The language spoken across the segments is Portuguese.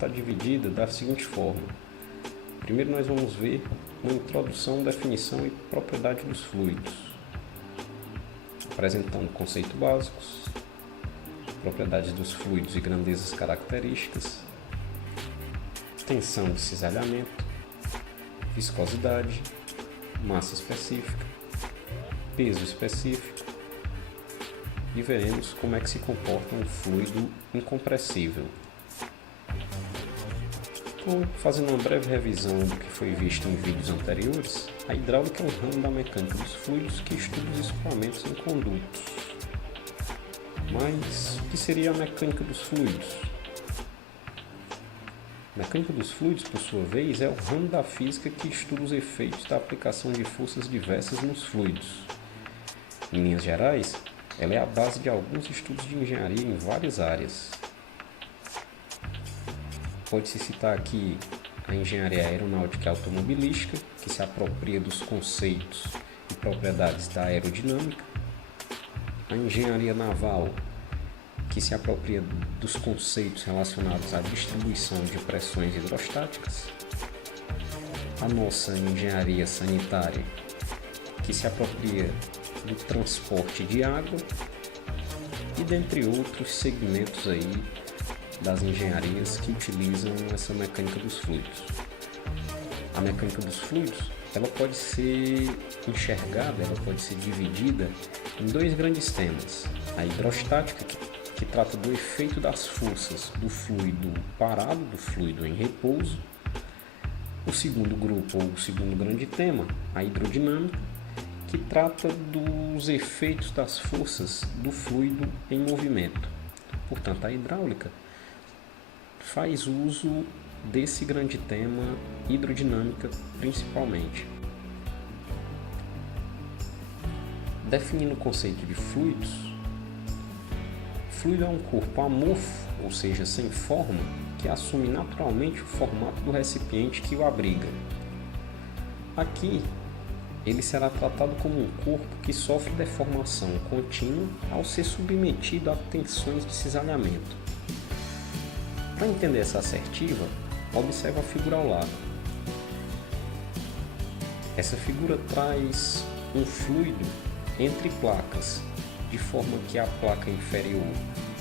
está dividida da seguinte forma. Primeiro nós vamos ver uma introdução, definição e propriedade dos fluidos, apresentando conceitos básicos, propriedades dos fluidos e grandezas características, tensão de cisalhamento, viscosidade, massa específica, peso específico, e veremos como é que se comporta um fluido incompressível. Então, fazendo uma breve revisão do que foi visto em vídeos anteriores, a hidráulica é um ramo da mecânica dos fluidos que estuda os escoamentos em condutos. Mas o que seria a mecânica dos fluidos? A mecânica dos fluidos, por sua vez, é o ramo da física que estuda os efeitos da aplicação de forças diversas nos fluidos. Em linhas gerais, ela é a base de alguns estudos de engenharia em várias áreas. Pode-se citar aqui a engenharia aeronáutica e automobilística, que se apropria dos conceitos e propriedades da aerodinâmica, a engenharia naval, que se apropria dos conceitos relacionados à distribuição de pressões hidrostáticas, a nossa engenharia sanitária, que se apropria do transporte de água, e dentre outros segmentos aí das engenharias que utilizam essa mecânica dos fluidos. A mecânica dos fluidos, ela pode ser enxergada, ela pode ser dividida em dois grandes temas: a hidrostática, que trata do efeito das forças do fluido parado, do fluido em repouso. O segundo grupo, ou o segundo grande tema, a hidrodinâmica, que trata dos efeitos das forças do fluido em movimento. Portanto, a hidráulica faz uso desse grande tema, hidrodinâmica principalmente. Definindo o conceito de fluidos, fluido é um corpo amorfo, ou seja, sem forma, que assume naturalmente o formato do recipiente que o abriga. Aqui, ele será tratado como um corpo que sofre deformação contínua ao ser submetido a tensões de cisalhamento. Para entender essa assertiva, observe a figura ao lado. Essa figura traz um fluido entre placas, de forma que a placa inferior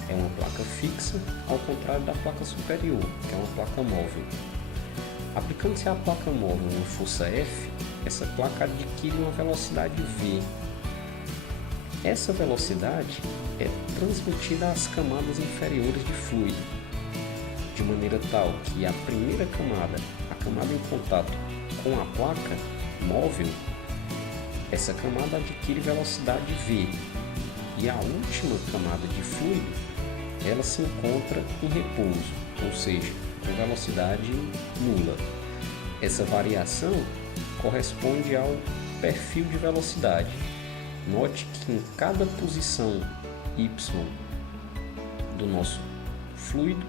é uma placa fixa, ao contrário da placa superior, que é uma placa móvel. Aplicando-se à placa móvel uma força F, essa placa adquire uma velocidade V. Essa velocidade é transmitida às camadas inferiores de fluido, de maneira tal que a primeira camada, a camada em contato com a placa móvel, essa camada adquire velocidade V, e a última camada de fluido, ela se encontra em repouso, ou seja, com velocidade nula. Essa variação corresponde ao perfil de velocidade. Note que em cada posição y do nosso fluido,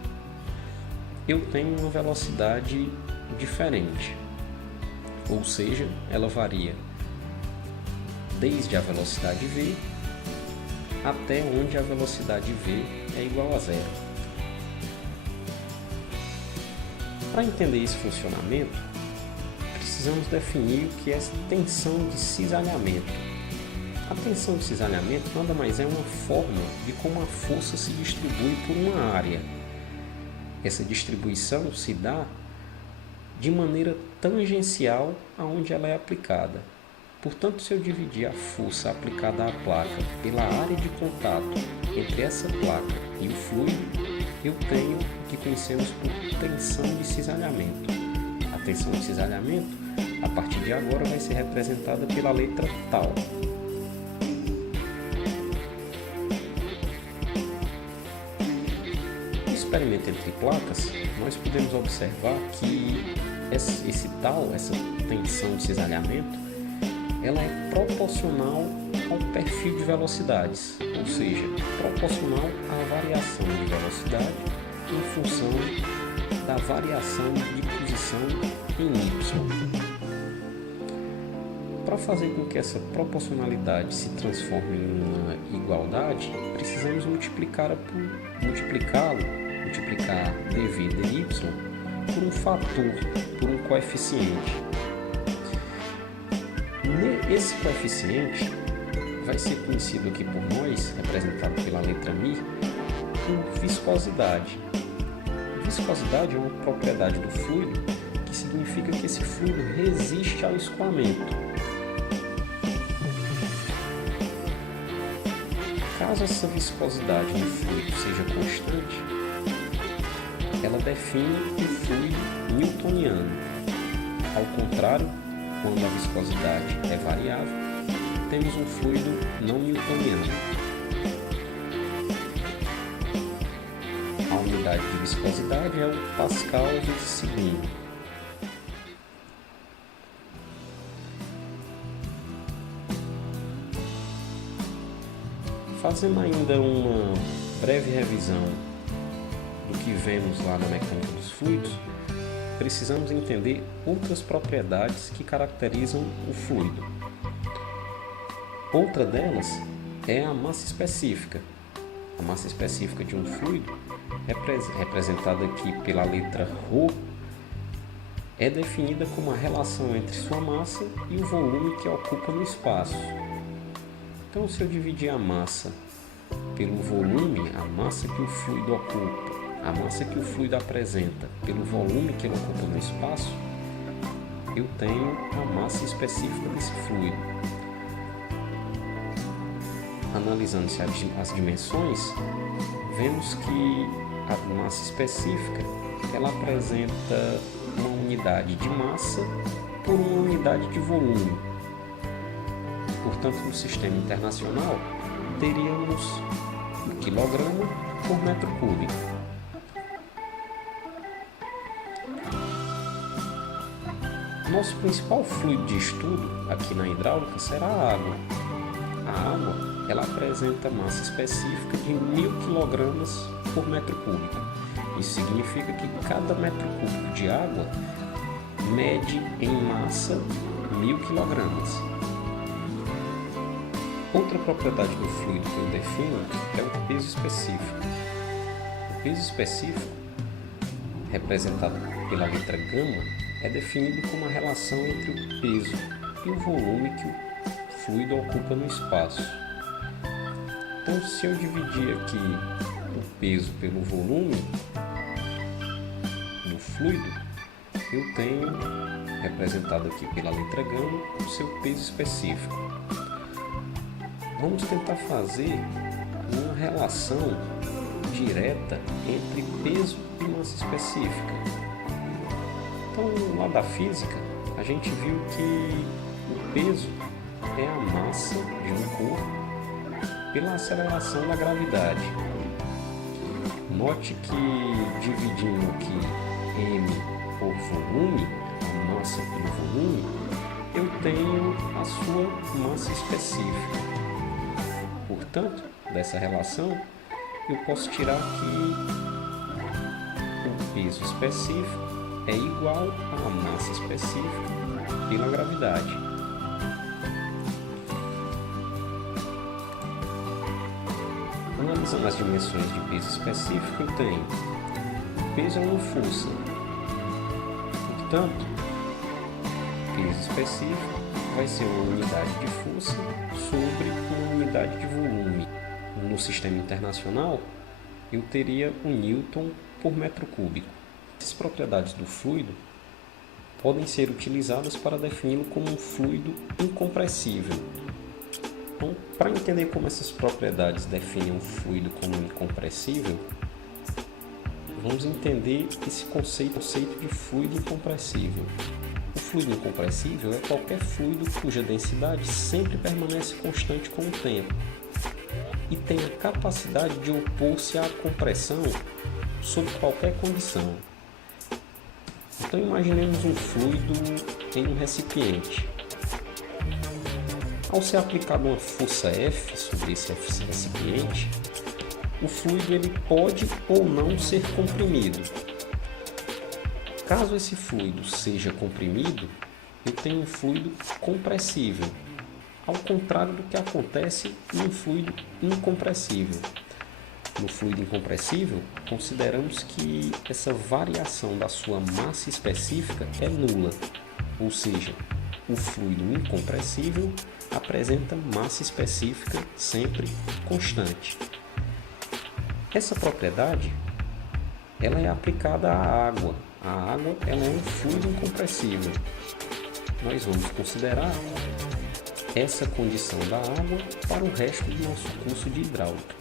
eu tenho uma velocidade diferente, ou seja, ela varia desde a velocidade v até onde a velocidade v é igual a zero. Para entender esse funcionamento, precisamos definir o que é tensão de cisalhamento. A tensão de cisalhamento nada mais é uma forma de como a força se distribui por uma área. Essa distribuição se dá de maneira tangencial aonde ela é aplicada. Portanto, se eu dividir a força aplicada à placa pela área de contato entre essa placa e o fluido, eu tenho o que conhecemos por tensão de cisalhamento. A tensão de cisalhamento, a partir de agora, vai ser representada pela letra tal. No experimento entre placas, nós podemos observar que esse tal, essa tensão de cisalhamento, ela é proporcional ao perfil de velocidades, ou seja, proporcional à variação de velocidade em função da variação de posição em y. Para fazer com que essa proporcionalidade se transforme em uma igualdade, precisamos multiplicá-lo multiplicar dv dy por um fator, por um coeficiente. Esse coeficiente vai ser conhecido aqui por nós, representado pela letra μ, por viscosidade. Viscosidade é uma propriedade do fluido que significa que esse fluido resiste ao escoamento. Caso essa viscosidade do fluido seja constante, ela define um fluido newtoniano. Ao contrário, quando a viscosidade é variável, temos um fluido não newtoniano. A unidade de viscosidade é o Pascal vezes segundo. Fazendo ainda uma breve revisão do que vemos lá na mecânica dos fluidos, precisamos entender outras propriedades que caracterizam o fluido. Outra delas é a massa específica. A massa específica de um fluido, representada aqui pela letra ρ, é definida como a relação entre sua massa e o volume que ocupa no espaço. Então, se eu dividir a massa pelo volume, a massa que o fluido ocupa, a massa que o fluido apresenta pelo volume que ele ocupa no espaço, eu tenho a massa específica desse fluido. Analisando-se as dimensões, vemos que a massa específica ela apresenta uma unidade de massa por uma unidade de volume. Portanto, no sistema internacional, teríamos um quilograma por metro cúbico. Nosso principal fluido de estudo aqui na hidráulica será a água. A água ela apresenta massa específica de 1000 kg por metro cúbico. Isso significa que cada metro cúbico de água mede em massa 1000 kg. Outra propriedade do fluido que eu defino é o peso específico. O peso específico, representado pela letra γ, é definido como a relação entre o peso e o volume que o fluido ocupa no espaço. Então, se eu dividir aqui o peso pelo volume do fluido, eu tenho, representado aqui pela letra γ, o seu peso específico. Vamos tentar fazer uma relação direta entre peso e massa específica. Então, lá da física, a gente viu que o peso é a massa de um corpo pela aceleração da gravidade. Note que, dividindo aqui M por volume, a massa pelo volume, eu tenho a sua massa específica. Portanto, dessa relação, eu posso tirar que o peso específico é igual à massa específica pela gravidade. Analisando as dimensões de peso específico, eu tenho o peso é uma força. Portanto, peso específico vai ser uma unidade de força sobre uma unidade de volume. No sistema internacional, eu teria um newton por metro cúbico. Essas propriedades do fluido podem ser utilizadas para defini-lo como um fluido incompressível. Então, para entender como essas propriedades definem um fluido como incompressível, vamos entender esse conceito de fluido incompressível. O fluido incompressível é qualquer fluido cuja densidade sempre permanece constante com o tempo e tem a capacidade de opor-se à compressão sob qualquer condição. Então, imaginemos um fluido em um recipiente. Ao ser aplicada uma força F sobre esse recipiente, o fluido ele pode ou não ser comprimido. Caso esse fluido seja comprimido, eu tenho um fluido compressível, ao contrário do que acontece em um fluido incompressível. no fluido incompressível, consideramos que essa variação da sua massa específica é nula, ou seja, o fluido incompressível apresenta massa específica sempre constante. Essa propriedade ela é aplicada à água. A água ela é um fluido incompressível. Nós vamos considerar essa condição da água para o resto do nosso curso de hidráulica.